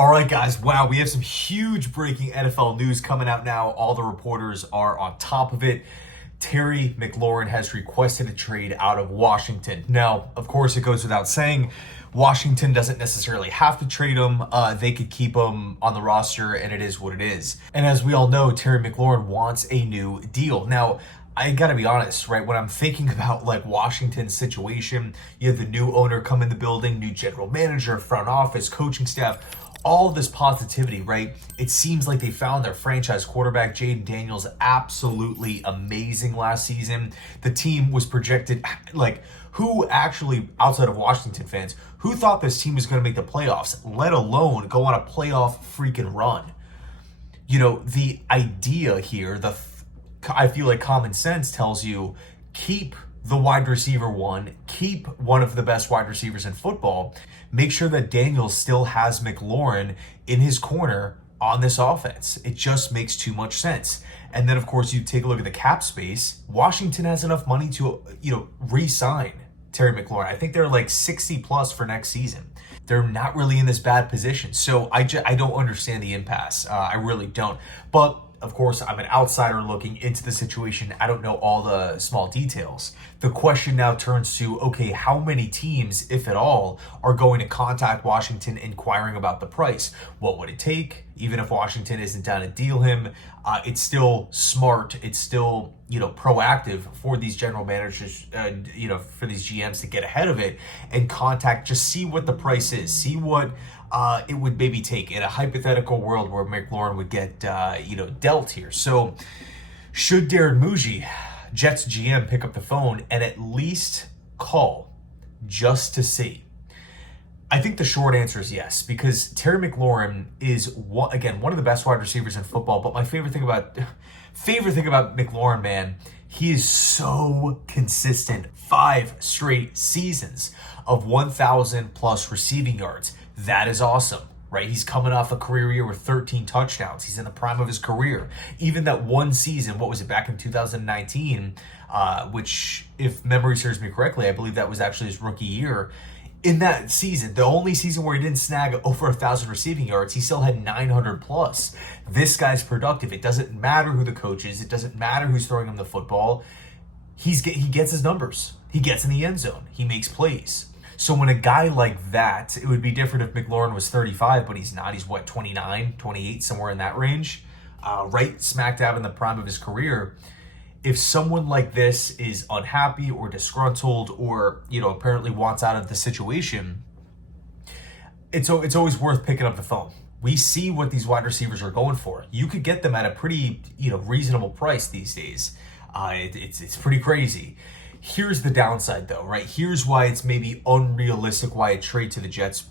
All right, guys. Wow, we have some huge breaking NFL news coming out now. All the reporters are on top of it. Terry McLaurin has requested a trade out of Washington. Now, of course, it goes without saying, Washington doesn't necessarily have to trade him. They could keep him on the roster, and it is what it is. And as we all know, Terry McLaurin wants a new deal. Now, I gotta be honest, right? When I'm thinking about like Washington's situation, you have the new owner come in the building, new general manager, front office, coaching staff, all this positivity, right? It seems like they found their franchise quarterback, Jaden Daniels, absolutely amazing last season. The team was projected, like, who actually, outside of Washington fans, who thought this team was going to make the playoffs, let alone go on a playoff freaking run? You know, the idea here, I feel like common sense tells you keep the wide receiver one, keep one of the best wide receivers in football, make sure that Daniels still has McLaurin in his corner on this offense. It just makes too much sense. And then, of course, you take a look at the cap space. Washington has enough money to, re-sign Terry McLaurin. I think they're like 60 plus for next season. They're not really in this bad position. So I don't understand the impasse. I really don't. But of course, I'm an outsider looking into the situation. I don't know all the small details. The question now turns to, okay, how many teams, if at all, are going to contact Washington inquiring about the price? What would it take? Even if Washington isn't down to deal him, it's still smart. It's still, proactive for these general managers, for these GMs to get ahead of it and contact, just see what the price is, see what it would maybe take in a hypothetical world where McLaurin would get, dealt here. So should Darren Muji, Jets GM, pick up the phone and at least call just to see? I think the short answer is yes, because Terry McLaurin is one of the best wide receivers in football. But my favorite thing about McLaurin, man, he is so consistent. 5 straight seasons of 1,000 plus receiving yards. That is awesome, right? He's coming off a career year with 13 touchdowns. He's in the prime of his career. Even that one season, what was it, back in 2019, which, if memory serves me correctly, I believe that was actually his rookie year. In that season, the only season where he didn't snag over 1,000 receiving yards, he still had 900 plus. This guy's productive. It doesn't matter who the coach is. It doesn't matter who's throwing him the football. He gets his numbers. He gets in the end zone. He makes plays. So when a guy like that, it would be different if McLaurin was 35, but he's not. He's 29, 28, somewhere in that range, right smack dab in the prime of his career. If someone like this is unhappy or disgruntled or, apparently wants out of the situation, it's always worth picking up the phone. We see what these wide receivers are going for. You could get them at a pretty, reasonable price these days. It's pretty crazy. Here's the downside, though, right? Here's why it's maybe unrealistic why a trade to the Jets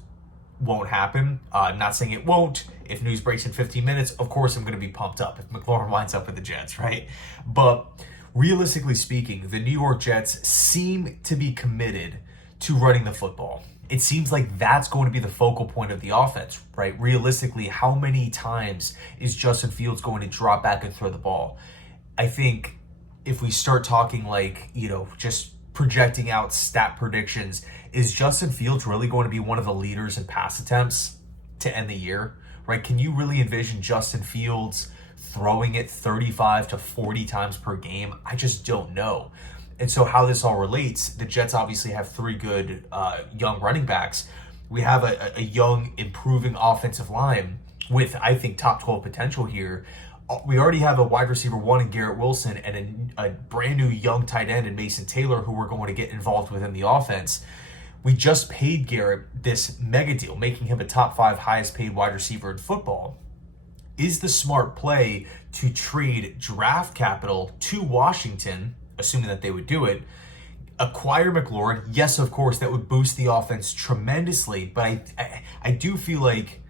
won't happen. I'm not saying it won't. If news breaks in 15 minutes, of course I'm going to be pumped up if McLaurin winds up with the Jets, right? But realistically speaking, the New York Jets seem to be committed to running the football. It seems like that's going to be the focal point of the offense, right? Realistically, how many times is Justin Fields going to drop back and throw the ball? I think if we start talking like, just projecting out stat predictions, is Justin Fields really going to be one of the leaders in pass attempts to end the year, right? Can you really envision Justin Fields throwing it 35 to 40 times per game? I just don't know. And so how this all relates, the Jets obviously have 3 good young running backs. We have a young, improving offensive line with, I think, top 12 potential here. We already have a wide receiver 1 in Garrett Wilson and a brand new young tight end in Mason Taylor who we're going to get involved within the offense. We just paid Garrett this mega deal, making him a top 5 highest paid wide receiver in football. Is the smart play to trade draft capital to Washington, assuming that they would do it, acquire McLaurin? Yes, of course, that would boost the offense tremendously, but I do feel like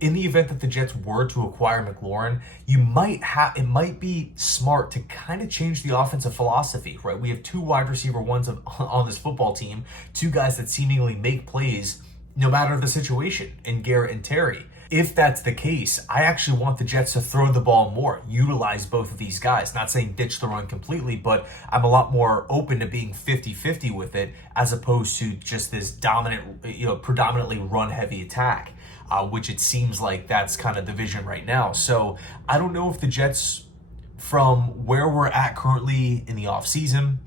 in the event that the Jets were to acquire McLaurin, it might be smart to kind of change the offensive philosophy, right? We have 2 wide receiver 1s on this football team, 2 guys that seemingly make plays no matter the situation in Garrett and Terry. If that's the case, I actually want the Jets to throw the ball more, utilize both of these guys. Not saying ditch the run completely, but I'm a lot more open to being 50-50 with it as opposed to just this dominant, predominantly run-heavy attack, which it seems like that's kind of the vision right now. So I don't know if the Jets, from where we're at currently in the offseason,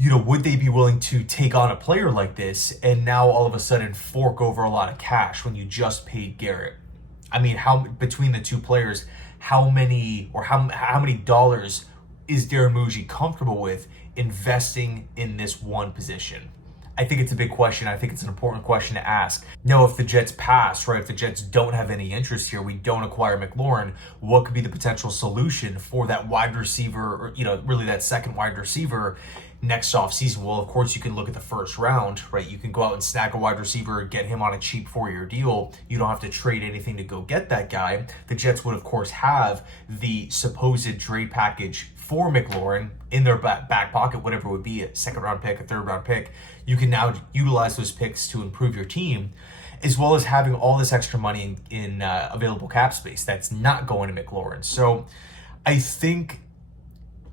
would they be willing to take on a player like this and now all of a sudden fork over a lot of cash when you just paid Garrett? I mean, how between the two players, how many dollars is Darren Muji comfortable with investing in this one position? I think it's a big question. I think it's an important question to ask. Now, if the Jets pass, right, if the Jets don't have any interest here, we don't acquire McLaurin, what could be the potential solution for that wide receiver, or, really that second wide receiver next offseason? Well, of course, you can look at the first round, right? You can go out and snag a wide receiver, get him on a cheap 4-year deal. You don't have to trade anything to go get that guy. The Jets would, of course, have the supposed trade package for McLaurin in their back pocket, whatever it would be, a second-round pick, a third-round pick. You can now utilize those picks to improve your team, as well as having all this extra money in available cap space that's not going to McLaurin. So I think,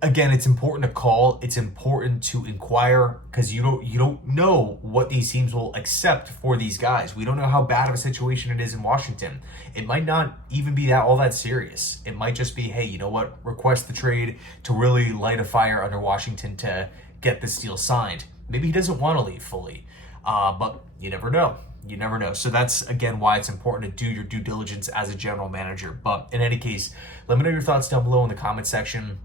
again, it's important to call. It's important to inquire because you don't know what these teams will accept for these guys. We don't know how bad of a situation it is in Washington. It might not even be all that serious. It might just be, hey, you know what? Request the trade to really light a fire under Washington to get this deal signed. Maybe he doesn't want to leave fully, but you never know. You never know. So that's, again, why it's important to do your due diligence as a general manager. But in any case, let me know your thoughts down below in the comment section.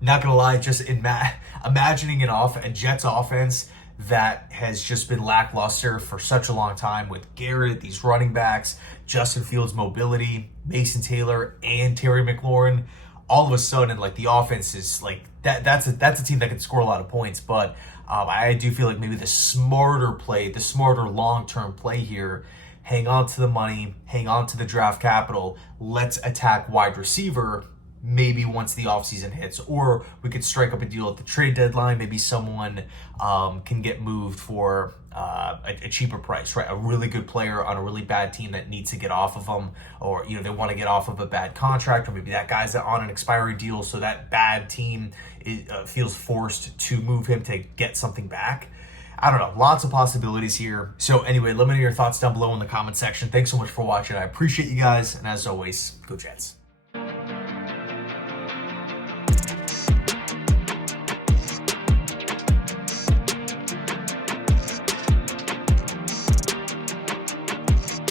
Not gonna lie, just imagining a Jets offense that has just been lackluster for such a long time with Garrett, these running backs, Justin Fields' mobility, Mason Taylor, and Terry McLaurin. All of a sudden, like, the offense is like that. That's a team that can score a lot of points. But I do feel like maybe the smarter long-term play here. Hang on to the money, hang on to the draft capital. Let's attack wide receiver maybe once the offseason hits, or we could strike up a deal at the trade deadline. Maybe someone can get moved for a cheaper price, right? A really good player on a really bad team that needs to get off of them, or they want to get off of a bad contract, or maybe that guy's on an expiry deal, so that bad team feels forced to move him to get something back. I don't know. Lots of possibilities here. So anyway, let me know your thoughts down below in the comment section. Thanks so much for watching. I appreciate you guys, and as always, go Jets.